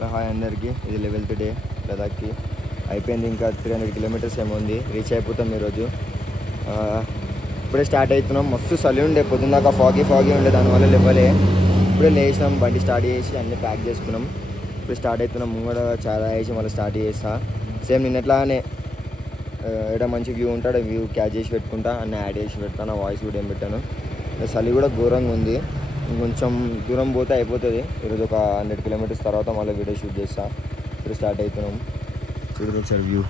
Hi అందరికీ, ఇది 11th day లదాఖ్కి. అయిపోయింది, ఇంకా 300 కిలోమీటర్స్ ఏమో ఉంది. రీచ్ అయిపోతాం ఈరోజు. ఇప్పుడే స్టార్ట్ అవుతున్నాం. మస్తు చలి ఉండే, పొద్దున్నాక ఫాగీ ఉండే, దానివల్ల లేవలే. ఇప్పుడే లేచినాం, బండి స్టార్ట్ చేసి అన్నీ ప్యాక్ చేసుకున్నాం. ఇప్పుడు స్టార్ట్ అవుతున్నాం. ముంగడ చాలా వేసి మళ్ళీ స్టార్ట్ చేస్తా. సేమ్ నిన్నట్లానే ఇక్కడ మంచి వ్యూ ఉంటాడు, వ్యూ క్యాచ్ చేసి పెట్టుకుంటా, అన్నీ యాడ్ చేసి పెడతాను. నా వాయిస్ కూడా ఏం పెట్టాను. చలి కూడా ఘోరంగా ఉంది. ఇంకొంచెం దూరం పోతే అయిపోతుంది. ఈరోజు ఒక 100 కిలోమీటర్స్ తర్వాత మళ్ళీ వీడియో షూట్ చేస్తా. ఇప్పుడు స్టార్ట్ అవుతున్నాం. చూడండి సార్ వ్యూ.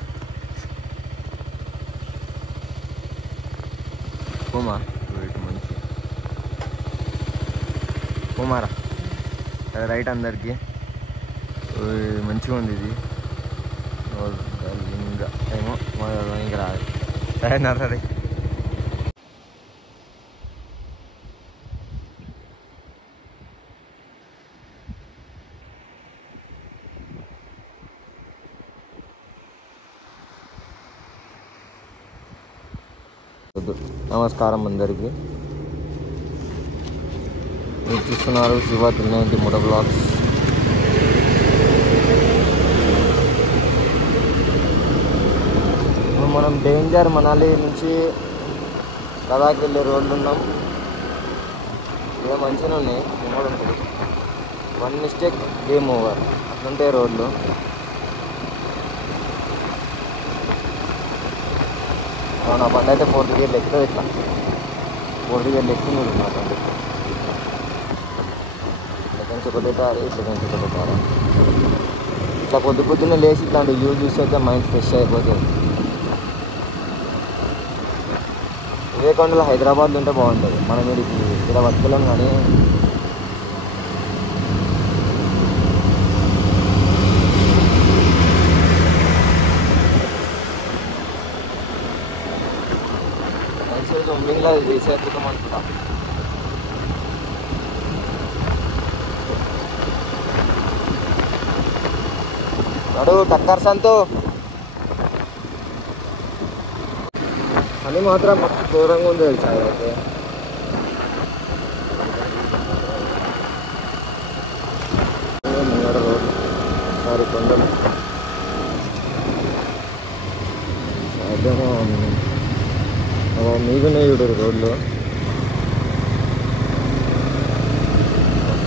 పోమా మంచి పోమారా రైట్ అందరికీ మంచిగా ఉంది. ఇది ఇంకా ఏమో ఇంకా రాదు సరే. నమస్కారం అందరికీ. మీరు చూస్తున్నారు శివ 390 మోటో బ్లాగ్స్. ఇప్పుడు మనం డేంజర్ మనాలి నుంచి లదాఖ్ వెళ్ళే రోడ్లు ఉన్నాం. ఇక మంచిగా ఉన్నాయి, కూడా ఉంటుంది. 1 మిస్టేక్ గేమ్ ఓవర్ అట్లుంటాయి రోడ్లు. నా బండి అయితే 4th గేర్లు ఎక్కుతుంది. ఇట్లా 4th గేర్లు ఎక్కువ నా బండి. సెకండ్స్ ఒకటే కారు, సెకండ్స్ ఒకటే కారు. ఇట్లా పొద్దున్నే లేచి ఇట్లాంటి వ్యూ చూస్తే మైండ్ ఫ్రెష్ అయిపోతుంది. వివేకొండలో హైదరాబాద్లో ఉంటే బాగుంటుంది. మనం వీడికి ఇక్కడ బతకలేం. కానీ జొమ్మింగ్లో చేసేద్దాం అనుకుంటా. అడు టక్కర్ సంతు అని మాత్రం మస్తు ఘోరంగా ఉంది తెలుసా. అయితే ముంగడ రోడ్డు సారీ కొండలు అదేమో మీదనే చూడరు రోడ్లు.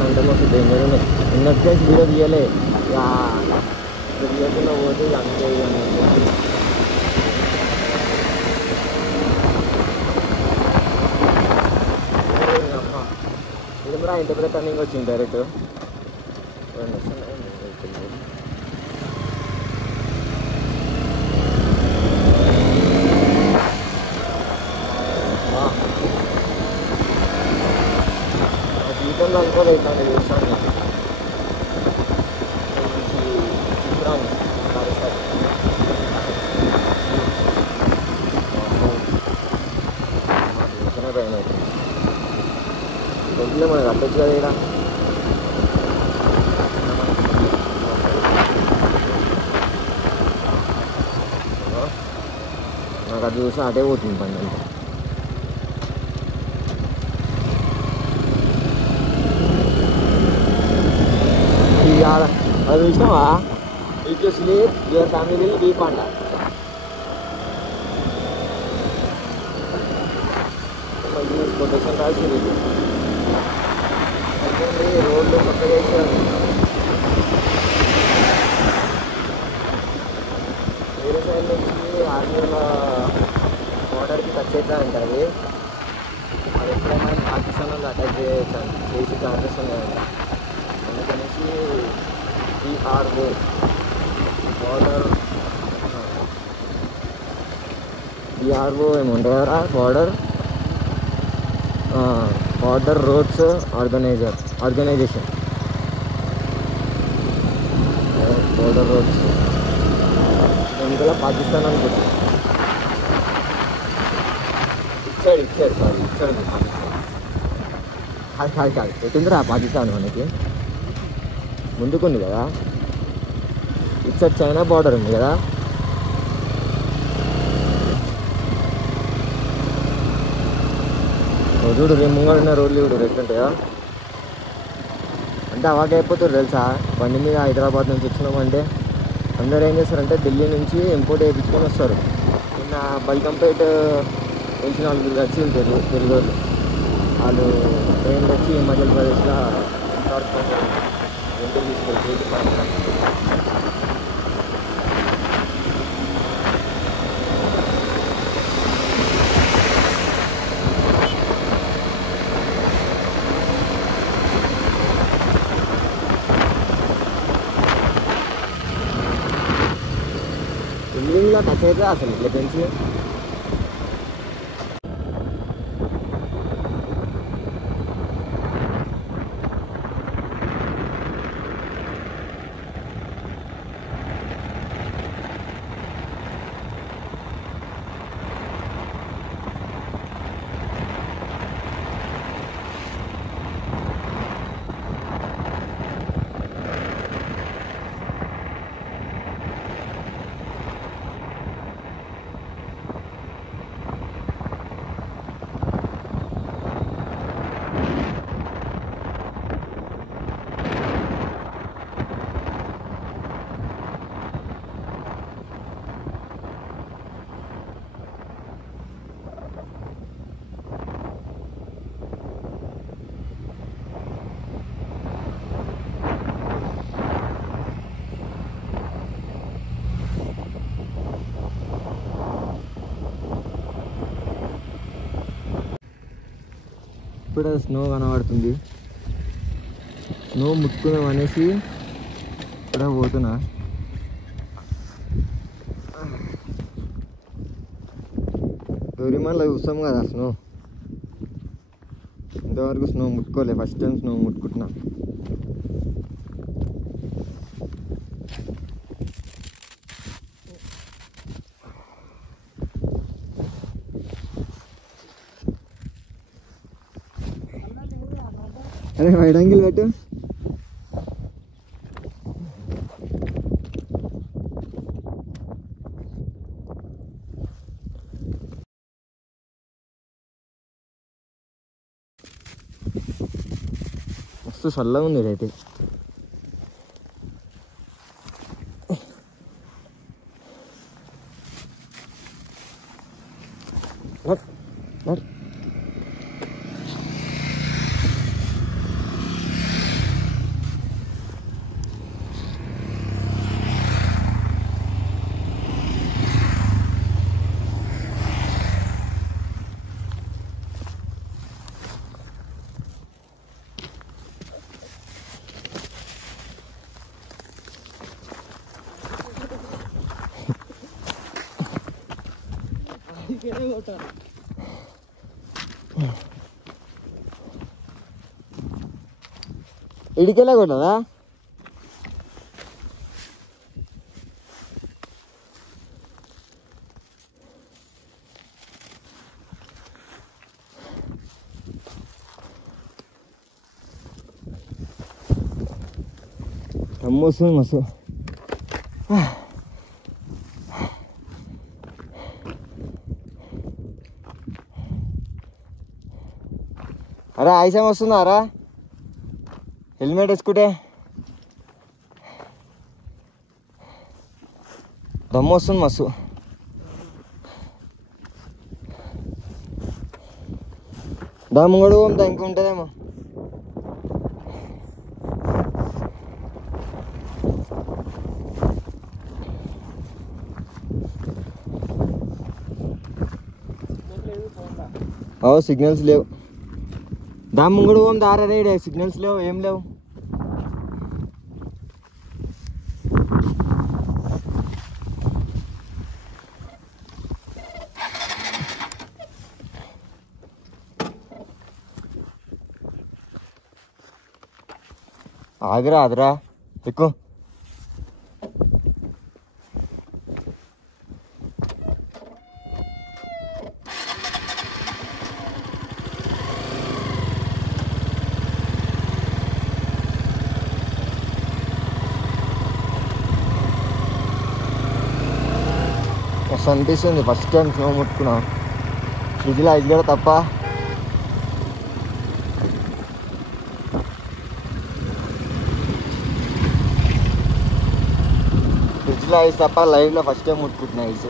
అంటే మస్తు డేంజర్ ఉన్నాయి. నిన్నట్టు వీడియో తీయలే, తీయకుండా పోతే అంతే. ఇది ఇంటి పెద్ద టర్నింగ్ వచ్చింది డైరెక్ట్. జీవితంలో అనుకోలేదు ఇట్లాంటి చూస్తాను. మంచి చిత్రాన్ని భయం అవుతుంది. రోజులే మనకు అడ్డొచ్చు కదా. ఇక్కడ నాకు అది చూసి అటే పోతుంది పని అంతా. అది చూసినావా? If you sleep your family will weep అంట. కొటేషన్ రాసింది. రోడ్లు కొత్తగా వేసారు. వేరే సైడ్ నుంచి ఆర్మీల బార్డర్కి టచ్ అవుతా ఉంటుంది. అది ఎప్పుడైనా పాకిస్తాన్ వాళ్ళు అటాక్ చేసి ఛాన్సెస్ ఉన్నాయంట. అందుకనేసి BRO ఏముంటారా border roads organisation border roads ఇందులో పాకిస్తాన్ అనుకుంటా. ఇచ్చాడు సారీ ఇచ్చాడు పాకిస్తాన్. కాదు ఎటుందిరా పాకిస్తాన్ మనకి ముందుకుంది కదా. ఇటు సైడ్ చైనా బార్డర్ ఉంది కదా. చూడు రేపు ముంగడున్న రోడ్లు చూడు ఎట్లుంటాయా. అంటే అవాక్ అయిపోతారు తెలుసా. బండి మీద హైదరాబాద్ నుంచి వచ్చినామంటే అందరూ ఏం చేస్తారంటే ఢిల్లీ నుంచి ఇంపోర్ట్ చేయించుకొని వస్తారు. నిన్న బల్కంపేట తెలిసిన వాళ్ళు వచ్చి తెలుగు వాళ్ళు ట్రైన్లో వచ్చి హిమాచల్ ప్రదేశ్లో ఇంటికి తీసుకెళ్ళి బిల్డింగ్లో టచ్ అయితే అసలు ఇట్లా పెంచి ఇప్పుడు స్నో కనబడుతుంది. స్నో ముట్టుకుందాం అనేసి ఇక్కడ పోతున్నా. డోరీమాన్లో చూస్తాం కదా స్నో, ఇంతవరకు స్నో ముట్టుకోలే. ఫస్ట్ టైం స్నో ముట్టుకుంటున్నా. అరే వైడ్ యాంగిల్ పెట్టు. మస్తు చల్లగా ఉంది ఇదైతే. ఇడికెలా కొట్టదా? వస్తుంది మస్తు. అరే ఆయుసం వస్తుందారా హెల్మెట్ వేసుకుంటే? దమ్ము వస్తుంది మస్తు. దమ్ము కూడా పోతా ఇంకుంటుందేమో. సిగ్నల్స్ లేవు. దమ్ము కూడా పోం దారా రే, సిగ్నల్స్ లేవు, ఏం లేవు. ఆగరా అదరా ఎక్కువ. మస్తు అనిపిస్తుంది. ఫస్ట్ టైం స్నో ముట్టుకున్నా. ఫ్రిడ్జ్లో ఐస్ కూడా తప్ప. రీల్స్లో ఐస్ తప్ప లైవ్లో ఫస్ట్ టైం ముట్టుకుంటున్నా ఐస్.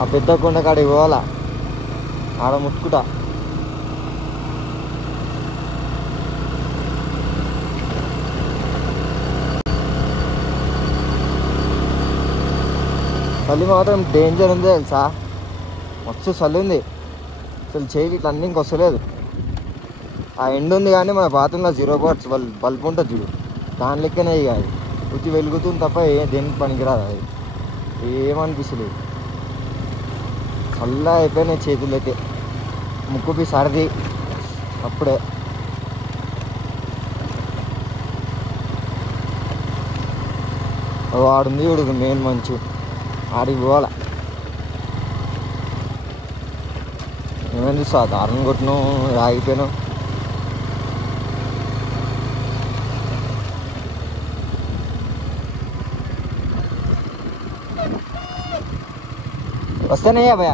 ఆ పెద్ద కొండ కాడికి పోవాలా, ఆడ ముట్టుకుంటా. చలి మాత్రం డేంజర్ ఉంది తెలుసా, మస్తు చలి ఉంది. అసలు చేయి ఇట్లా అన్నీ ఇంకొస్తలేదు. ఆ ఎండ్ ఉంది కానీ మన బాత్రూంలో 0 వాట్స్ బల్బ్ ఉంటుంది చూడు, దాని లెక్కనే ఇక అది ఉత్తి వెలుగుతుంది తప్ప దేనికి పనికిరాదు. అది ఏమనిపిస్తలేదు. చల్లగా అయిపోయినాయి చేతులు అయితే, ముక్కుపి సర్ది అప్పుడే. వాడుంది చూడు మెయిన్ మంచు, ఆడికి పోవాల. ఏమైంది దారుణం కొట్టినావు, ఆగిపోయినావు. వస్తేనయ్యా భయ.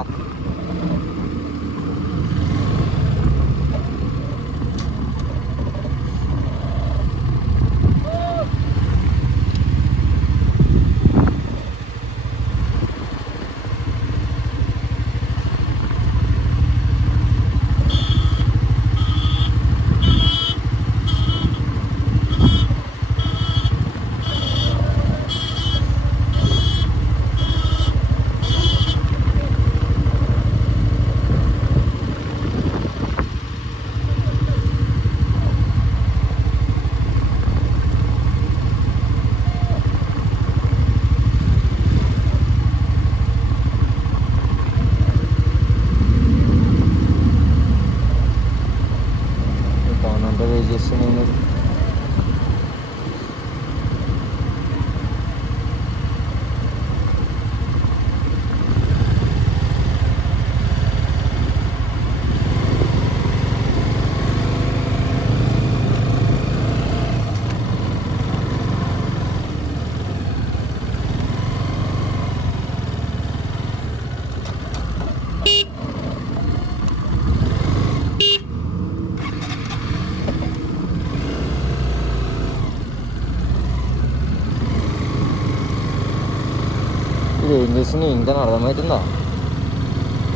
ఇది ఏం చేస్తుంది ఇంకా అర్థమవుతుందా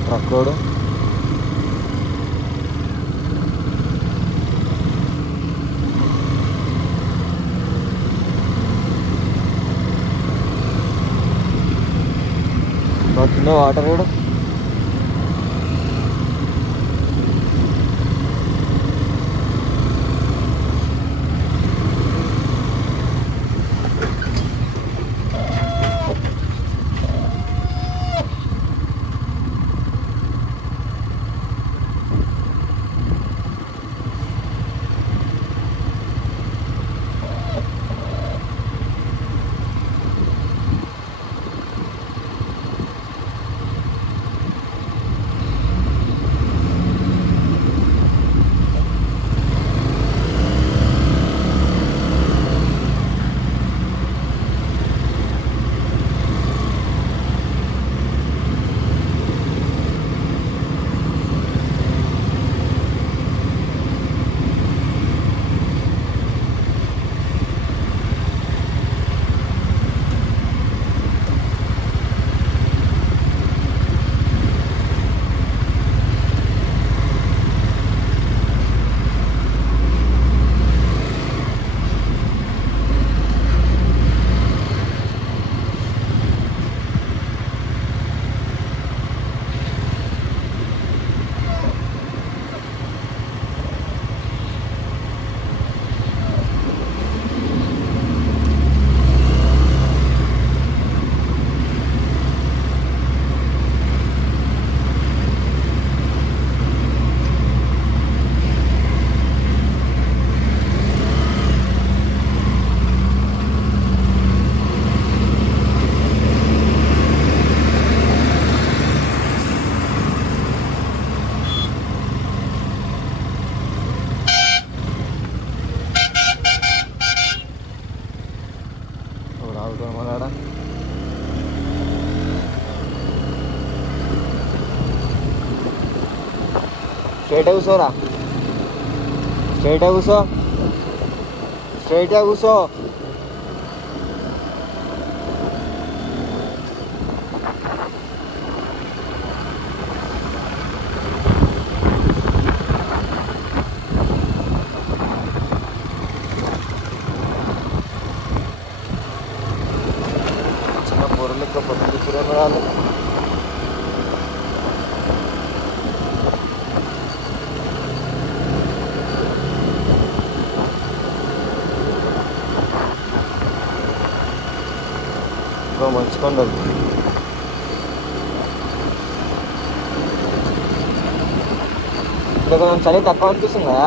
ట్రక్ రోడ్? కింద వాటర్ రోడ్. స్ట్రైట్ కూర్చోరా, స్ట్రైట్ కూర్చో, స్ట్రైట్గా కూర్చో. చిన్న పొరలు ఎక్కువ పొద్దున్న చూడరాలు. మంచి కొండలు. ఇక్కడ కొంచెం చలి తక్కువ అనిపిస్తుంది కదా,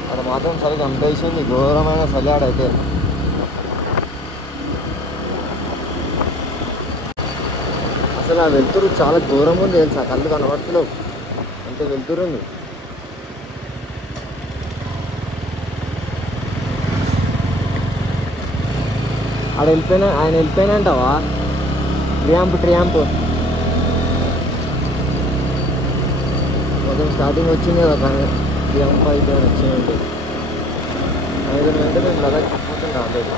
అక్కడ మాత్రం చలి చంపేసింది, ఘోరమైన చలి ఆడైతే. అసలు ఆ వెలుతురు చాలా దూరం ఉంది తెలుసా, కళ్ళు కనబడతలేవు, అంత వెలుతురు ఉంది. ఆడ ఆయన వెళ్ళిపోయినా అంటావా? ట్రియాంప్ మొత్తం స్టార్టింగ్ వచ్చింది కదా, కానీ ట్రియాంప్ అయితే వచ్చిందంటే 5 గంటలు నేను లదాఖ్ మొత్తం రాలేదు.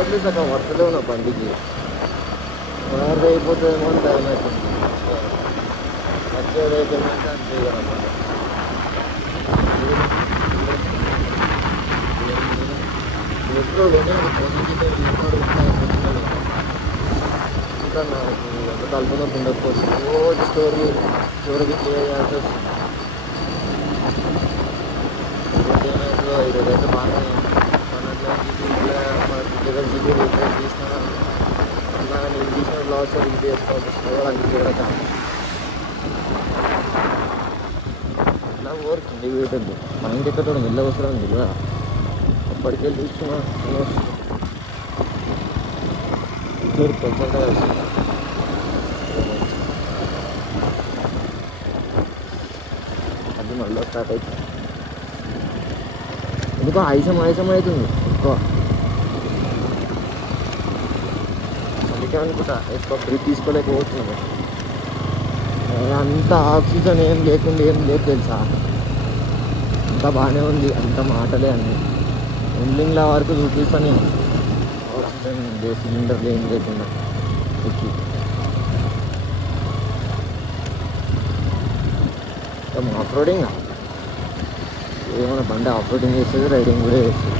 అట్లీస్ట్ అక్కడ వర్తలే ఉన్నా బండికి, వారిది అయిపోతుందేమో అని భయం అవుతుంది. వచ్చేది అయిపోయిందంటే అంతే కదా. ఎప్పుడో ఇంకా నాకు ఎంత కలుపునొప్పి ఉండకపోతే రోజు స్టోరీ క్లియర్ చేయాల్సి వస్తుంది. ఏమైందో ఈరోజు అయితే బాగా జీబీ రీఛార్జ్ చేసిన, అలా నేను తీసిన బ్లాగ్స్ రీడ్ చేసుకోవాల్సి వస్తుంది. అన్ని చూడక ఇలా ఓవర్ కింది వీటుంది. మైండ్ ఎక్కడ వెళ్ళ అవసరం ఉంది కదా, అప్పటికెళ్ళి చూస్తున్నా కొంచెంగా వస్తుంది. అది మళ్ళీ స్టార్ట్ అవుతుంది. ఎందుకో ఆయుసం అవుతుంది ఎక్కువ, అందుకే అనుకుంటా ఎక్కువ బ్రీత్ తీసుకోలేకపోతుంది. అంత ఆక్సిజన్ ఏం లేకుండా ఏం లేదు తెలుసా, అంత బాగానే ఉంది, అంత మాటలే అన్నీ. ఎండింగ్ల వరకు చూపిస్తాను ఆక్సిజన్ సిలిండర్లు ఏం లేకుండా ఎక్కి. ఆఫ్ రోడింగ్ ఏమైనా బండి ఆఫ్ రోడింగ్ చేస్తుంది, రైడింగ్ కూడా చేస్తుంది.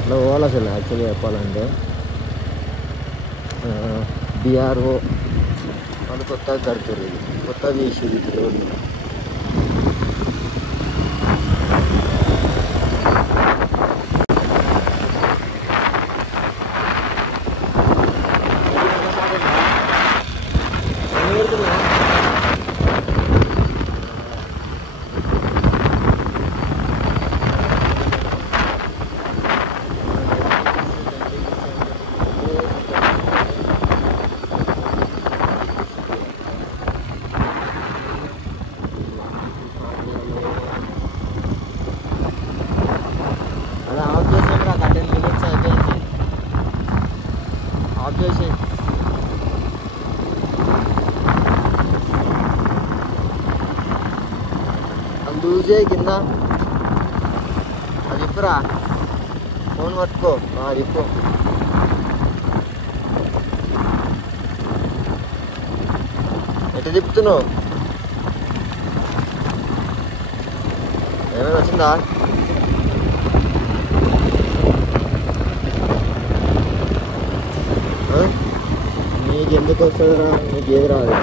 అట్లా పోవాలి అసలు యాక్చువల్గా చెప్పాలంటే. డిఆర్ఓ వాళ్ళు కొత్తగా కడుతున్నారు, ఇది కొత్తగా చేసేది రోడ్డు. లూజే కింద అది ఇప్పురా ఫోన్ పట్టుకో, ఇప్పు. ఎటు తిప్పుతున్నావు? ఏమైనా వచ్చిందా? నీకు ఎందుకు వస్తుందిరా, నీకు ఏది రాదు.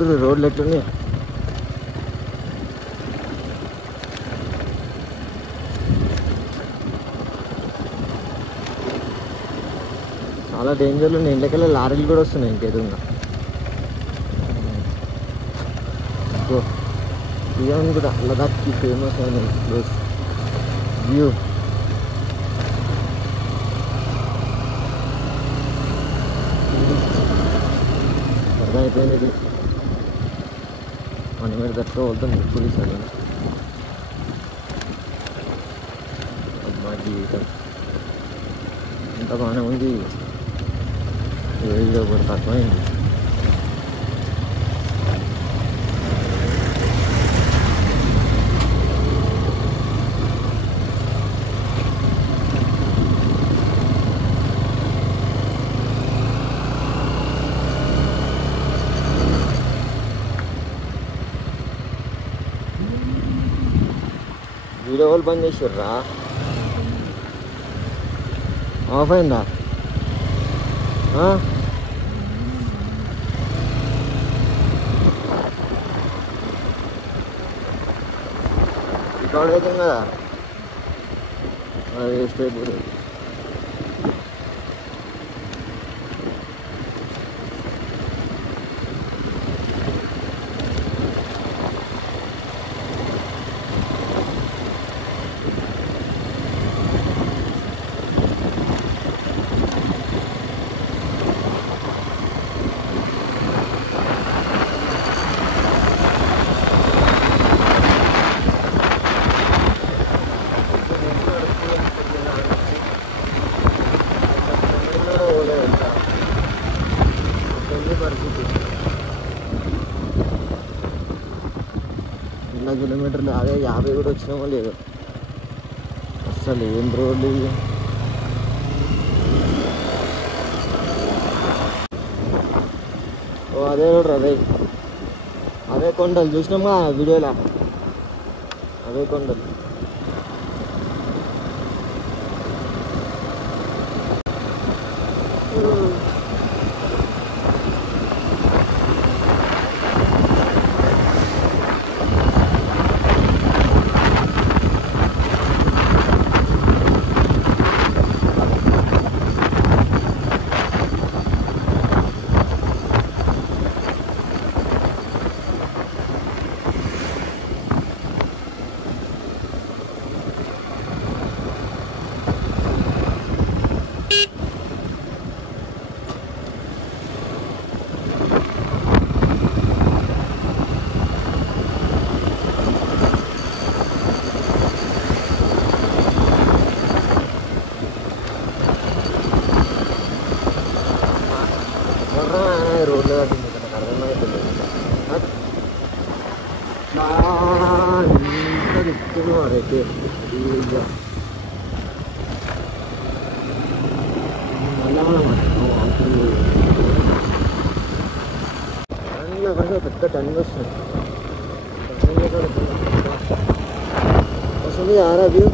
చూడు రోడ్లు ఎట్లున్నాయి. చాలా డేంజర్లు ఉన్నాయి. ఇంట్లోకెళ్ళి లారీలు కూడా వస్తున్నాయి ఇంకేదున్నా. ఇదేమని కూడా లదాఖ్కి ఫేమస్ అయిన ప్లేస్ వ్యూ. అర్థం అయిపోయింది ఇది. మన మీద తక్కువ వెళ్తుంది పోలీస్ అని. మా జీవితం ఎంత బాగానే ఉంది. ఏదో కూడా తక్కువైంది. వీడియో వాళ్ళు బంద్ చేసిర్రా? ఆఫ్ అయిందా? రికార్డ్ అవుతుంది కదా, అది వేస్ట్ అయిపోతుంది. కిలోమీటర్లు అదే 50 కూడా వచ్చినామో లేదు. అసలు ఏం రోడ్లు ఇవి. ఓ అదే రోడ్, అదే కొండలు చూసినామా వీడియోలో, అదే కొండలు. రోడ్లు కట్టింది నాకు అర్థమవుతుంది. ఇంత తిప్పుతున్నారు అయితే పెద్ద టన్ వస్తుంది. వస్తుంది ఆరా వ్యూ.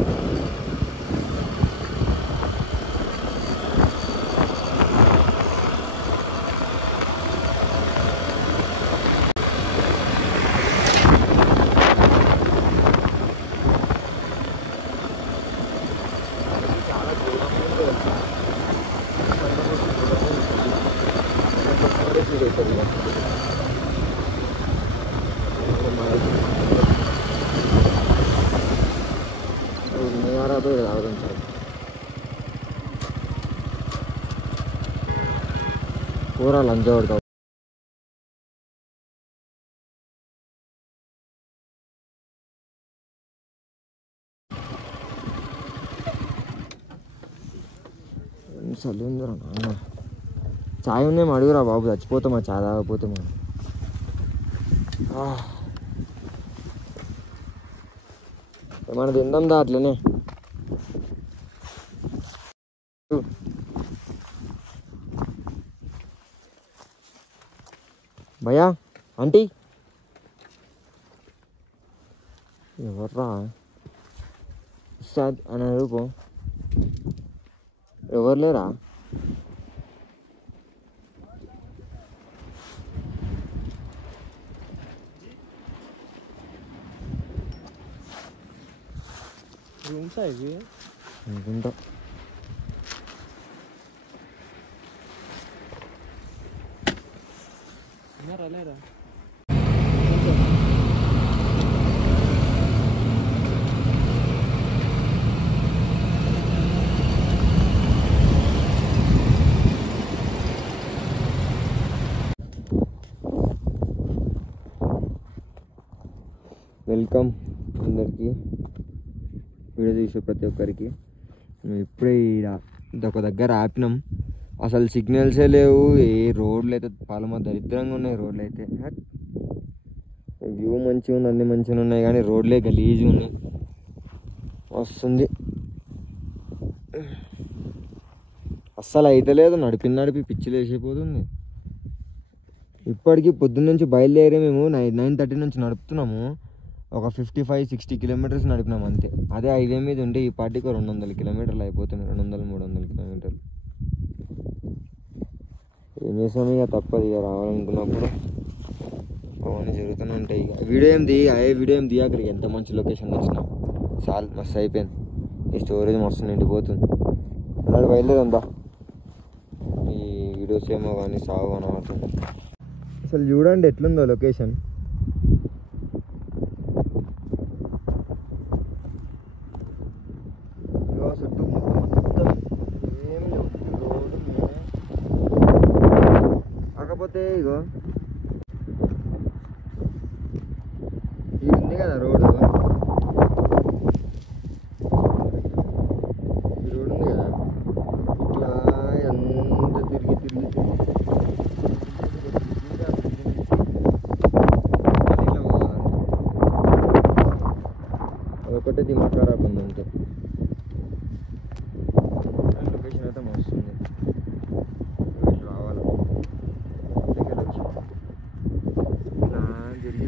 पूरा लंजोड़ का సలీంద్ర నాన్న చాయ్ ఉందేమో అడుగురా బాబు, చచ్చిపోతామా చాయ్ తాగకపోతే మనం. ఏమన్నా తిందాం దా అట్లనే. భయ్యా ఆంటీ ఎవర్రా ఉస్తాద్ అని అడుగు. ఎవరు లేరా? రూమ్స్ ఇవి అనుకుంటా. లేరా వెల్కమ్ అందరికీ, వీడియో చూసే ప్రతి ఒక్కరికి. మేము ఇప్పుడే ఒక దగ్గర ఆపినాం. అసలు సిగ్నల్సే లేవు, ఏ రోడ్లు అయితే పాలమ దరిద్రంగా ఉన్నాయి. రోడ్లు అయితే వ్యూ మంచిగా ఉంది, అన్నీ మంచిగా ఉన్నాయి, కానీ రోడ్లే గలీజ్గా ఉన్నాయి. వస్తుంది అస్సలు అయితే లేదు, నడిపి పిచ్చి లేచిపోతుంది. ఇప్పటికీ పొద్దున్న నుంచి బయలుదేరి మేము 9:30 నుంచి నడుపుతున్నాము. ఒక 55-60 కిలోమీటర్స్ నడిపినాం అంతే. అదే హైవే మీద ఉంటే ఈ పార్టీకి 200 కిలోమీటర్లు అయిపోతుంది, 200-300 కిలోమీటర్లు. ఏం చేసాము ఇక, తప్పదు ఇక, రావాలనుకున్నప్పుడు అవన్నీ జరుగుతూనే ఉంటాయి. ఇక వీడియో ఏం తీయక్కడికి ఎంత మంచి లొకేషన్ వచ్చినా చాలు, మస్తు అయిపోయింది. ఈ స్టోరేజ్ మస్తు నిండిపోతుంది. అలాంటి బయలుదేరందా, ఈ వీడియోస్ ఏమో కానీ సాగు కనబడుతుంది. అసలు చూడండి ఎట్లుందో లొకేషన్. చుట్టూ మొత్తం ఏం లేవు, రోడ్డు కాకపోతే ఇగో ఇది ఉంది కదా రోడ్డు, ఈ రోడ్డు ఉంది కదా, ఇట్లా ఎంత తిరిగి అదొకటే దిమాగ్ ఖరాబ్ ఉంది అంతే. లొకేషన్ అయితే మస్తుంది, ఇట్లా రావాలి జరిగి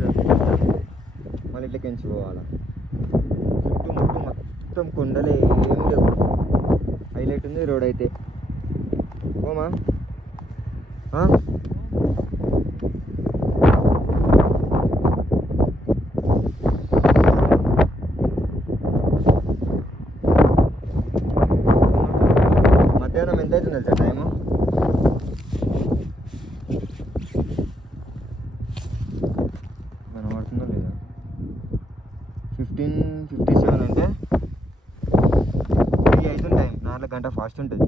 మళ్ళీ ఇట్లా కెంచి పోవాలి. చుట్టూ మొత్తం కొండలే, ఏం లేవు. హైలైట్ ఉంది రోడ్ అయితే. ఓమా మధ్యాహ్నం ఎంత అవుతుంది తెలుసా టైము? కనబడుతుందో లేదా, 15:57 అంటే 3 అవుతుంది టైం. 4 గంట ఫాస్ట్ ఉంటుంది.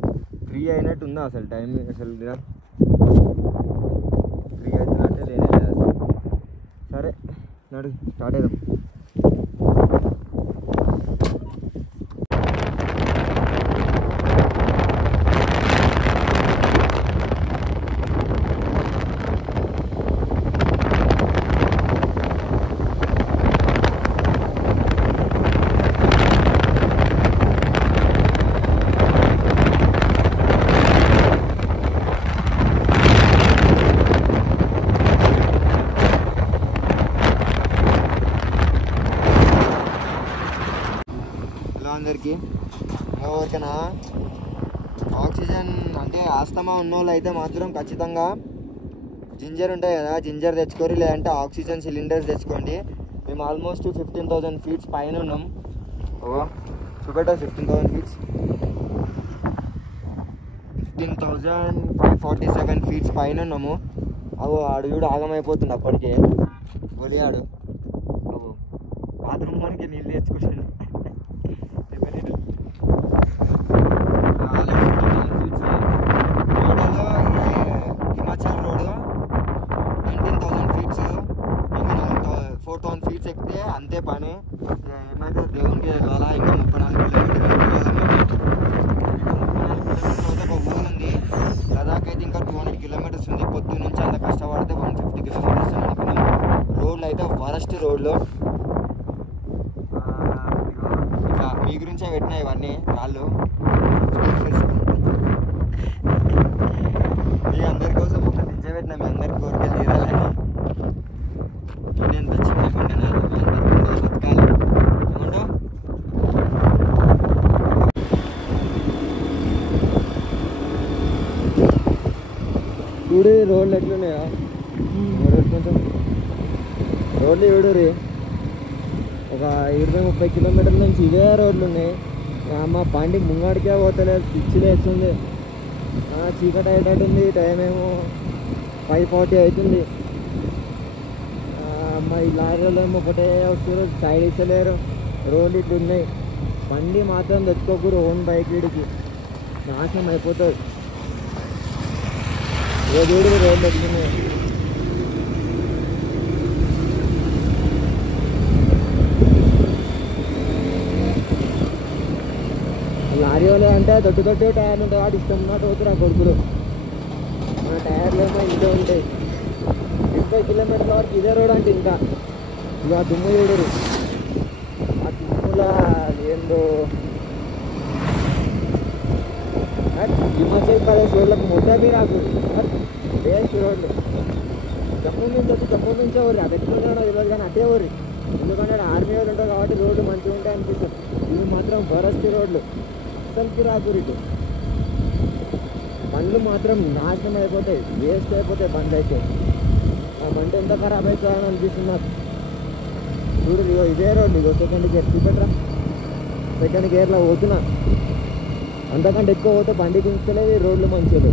3 అయినట్టు ఉందా అసలు టైం? అసలు 3 అవుతున్నట్టే లేనే లేదు అసలు. సరే నడు, స్టార్ట్ అవుదాం. అందరికీ ఓకేనా? ఆక్సిజన్ అంటే ఆస్తమా ఉన్నోళ్ళు అయితే మాత్రం ఖచ్చితంగా జింజర్ ఉంటాయి కదా, జింజర్ తెచ్చుకోరి, లేదంటే ఆక్సిజన్ సిలిండర్స్ తెచ్చుకోండి. మేము ఆల్మోస్ట్ 15,000 ఫీట్స్ పైన ఉన్నాం. చూపెట్టా 15,000 ఫీట్స్, 15,547 ఫీట్స్ పైన ఉన్నాము. ఆడు చూడు ఆగమైపోతుంది అప్పటికే. గొలియాడు బాత్రూమ్ మనకి నీళ్ళు తెచ్చుకుంటాడు. హిమాచల్ రోడ్ 19,000 ఫీట్స్, 4,000 ఫీట్స్ ఎక్కితే అంతే పని. ఏమైతే దేవునికి వెళ్ళాలా, ఇంకా 34 కిలోమీటర్లు ఒక ఊరు ఉంది. లదాఖ్ అయితే ఇంకా 200 కిలోమీటర్స్ ఉంది. పొద్దున్న నుంచి అంత కష్టపడితే 150 కిలోమీటర్స్ అనుకున్నాం. రోడ్లు అయితే వరస్ట్ రోడ్లు. ఇట్లా మీ గురించే పెట్టినా ఇవన్నీ వాళ్ళు. మీ అందరి కోసం ఒక దించబెట్టిన, మీ అందరి కోరికలు తీరాలని. నేను చిన్నకుండా బతకాలి ఏమంటా. చూడు రోడ్లు ఎట్లున్నాయా, కొంచెం రోడ్లు చూడు రీ. ఒక 20-30 కిలోమీటర్ల నుంచి ఇవే రోడ్లు ఉన్నాయి. అమ్మ బండి ముంగడికే పోతలేదు, పిచ్చిలేస్తుంది. చీకటి అయ్యేటట్టుంది, టైం ఏమో 5:40 అవుతుంది. అమ్మ ఈ లారీలో ఏమో ఒకటే వస్తారు, సైడ్ ఇస్తలేరు, రోడ్లు ఇట్లు ఉన్నాయి. బండి మాత్రం తెచ్చుకోకూరు, ఓన్ బైక్ వీడికి నాశనం అయిపోతుంది. ఏ వీడికి రోడ్లు ఎదుగుతున్నాయి. లారీ వాళ్ళు అంటే దొడ్డు టైర్లు ఉంటాయి, వాడు ఇష్టం ఉన్నట్టు పోతారు ఆ కొడుకులు. మన టైర్లు ఏమో ఇంతే ఉంటాయి. 20 కిలోమీటర్ల వరకు ఇదే రోడ్ అంటే ఇంకా ఇక దుమ్ము చూడరు. ఆ దుమ్ముల ఏందో హిమాచల్ ప్రదేశ్ రోడ్లకు మొత్తం రాకు వేస్ట్ రోడ్లు. జమ్మూ నుంచి వచ్చి జమ్మూ నుంచే ఊరి అది ఎక్కడ తెలియదు కానీ అదే ఊరి. ఎందుకంటే ఆర్మీ వాళ్ళు ఉంటారు కాబట్టి రోడ్లు మంచిగా ఉంటాయి అనిపిస్తుంది. ఇవి మాత్రం ఫారెస్ట్ రోడ్లు, అసలుకి రాకు. ఇటు బండ్లు మాత్రం నాశనం అయిపోతాయి, వేస్ట్ అయిపోతాయి బండ్లు అయితే. ఆ బండి ఎంత ఖరాబ్ అవుతుందని అనిపిస్తుంది నాకు. చూడు ఇగో ఇదే రోడ్డు, ఇగో సెకండ్ గేర్ చూపెట్టరా, సెకండ్ గేర్లో పోతున్నా. అంతకంటే ఎక్కువ పోతే బండి దించలేదు, రోడ్లు మంచిగా.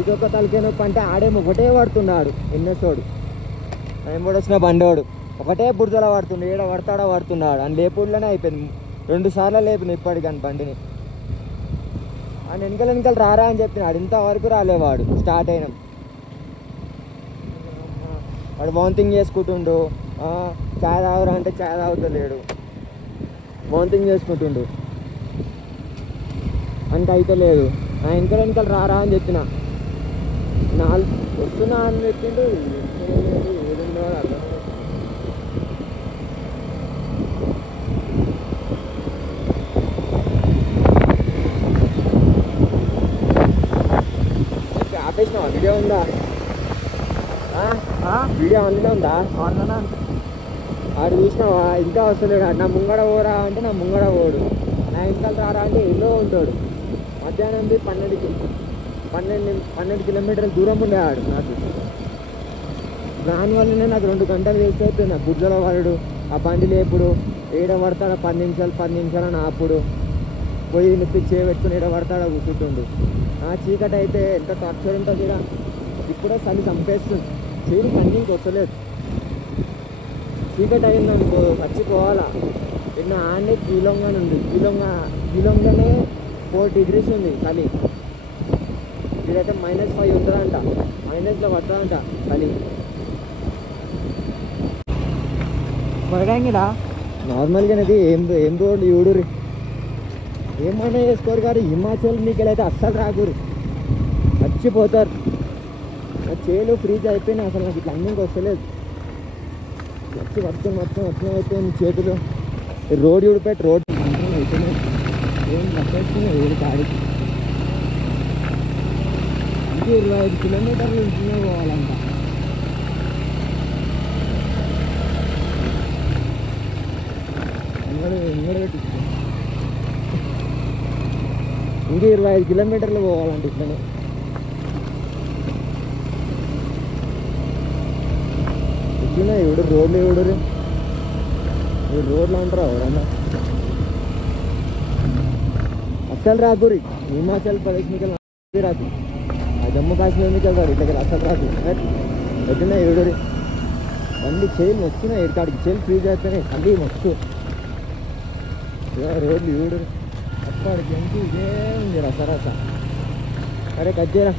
ఇదొక తలకే నొప్పి అంటే ఆడేమో ఒకటే పడుతున్నాడు. ఎన్నెసోడు టైం కూడా వచ్చిన బండోడు ఒకటే బురదలో పడుతుండే, ఏడ పడతాడో పడుతున్నాడు. అని లేపుడులోనే అయిపోయింది. 2 సార్లు లేపిన ఇప్పటికని బండిని. ఆయన వెనకాల రారా అని చెప్పినాడు, ఇంతవరకు రాలేవాడు. స్టార్ట్ అయినాం, వాడు వాంతింగ్ చేసుకుంటుండు. చాయ్ తాగురా అంటే చాయ్ తాగుతలేడు, వాంతింగ్ చేసుకుంటుండు. అంటే అయితే లేదు. నా వెనకాల రారా అని చెప్పిన. వస్తున్నా అని చెప్పిండు. ఏదుందో అర్థం. ఆపేసిన వీడియో ఉందా? వీడియో అందులో ఉందా? ఆన్లైనా ఆడు చూసినావా? ఇంకా వస్తలేడు. నా ముంగడ పోరా అంటే నా ముంగడ పోడు. నా వెనకాల రారా అంటే ఎన్నో ఉంటాడు. మధ్యాహ్నం 12 కిలోమీటర్ల దూరం ఉండేవాడు నాకు. దానివల్లనే నాకు 2 గంటలు వేస్ట్ అవుతుంది. నాకు గుడ్లలో వాడు ఆ బండి లేపుడు, ఏడ పడతాడా 10 నిమిషాలు అని ఆపుడు, పోయి నొప్పి చేయబెట్టుకుని ఏడ పడతాడా కూర్చుంటుండు. చీకటి అయితే ఎంత టార్చర్ ఉంటుంది ఇక్కడ. ఇప్పుడే చలి చంపేస్తుంది, చేయి కంటికి వస్తలేదు. చీకటి అయిందనుకో చచ్చిపోవాలా. నిన్న ఆడే కీలొంగానే ఉంది, కీలొంగానే 4 degrees ఉంది చలి. ఇదైతే -5 ఉంటుందంట, మైనస్లో పడుతుందంట చలి. పడగాంగిరా నార్మల్గానేది ఏం రోడ్డు చూడురి. ఏమన్నా చేసుకోరు కానీ హిమాచల్ మీకెళ్ళైతే అస్సలు రాకూరు, చచ్చిపోతారు. నా చేలు ఫ్రీజ్ అయిపోయినా అసలు నాకు ఇట్లా అన్నింటికి వస్తలేదు. మొత్తం అయిపోయింది చేతులు. రోడ్ చూడిపెట్టి రోడ్ అయిపోయినాయి. ఏం లెక్కేస్తున్నాయి ఏడు కాడికి. ఇంకా 25 కిలోమీటర్లు ఉంటూనే పోవాలంట. ఇంగడ పెట్టి ఇంకా 25 కిలోమీటర్లు పోవాలంట ఇట్లనే. ఇట్లనే ఎవడు రోడ్లు ఎవడు రోడ్లు అంటారా ఎవరన్నా? అస్సలు రాకూరి హిమాచల్ ప్రదేశ్ మీకు రాకు, ఆ జమ్మూ కాశ్మీర్ మీకు వెళ్తారు. ఇట్లా అస్సలు రాకు. ఎట్లనే ఎవడు బండి చేలు వచ్చినాయి ఇక్కడికి, చేలు ఫ్రీజ్ అయిపోయినాయి. మళ్ళీ మస్తు రోడ్లు ఎవడు అక్కడికి ఎంత ఇదే ఉంది రసరస. అరే కట్ చేయరా.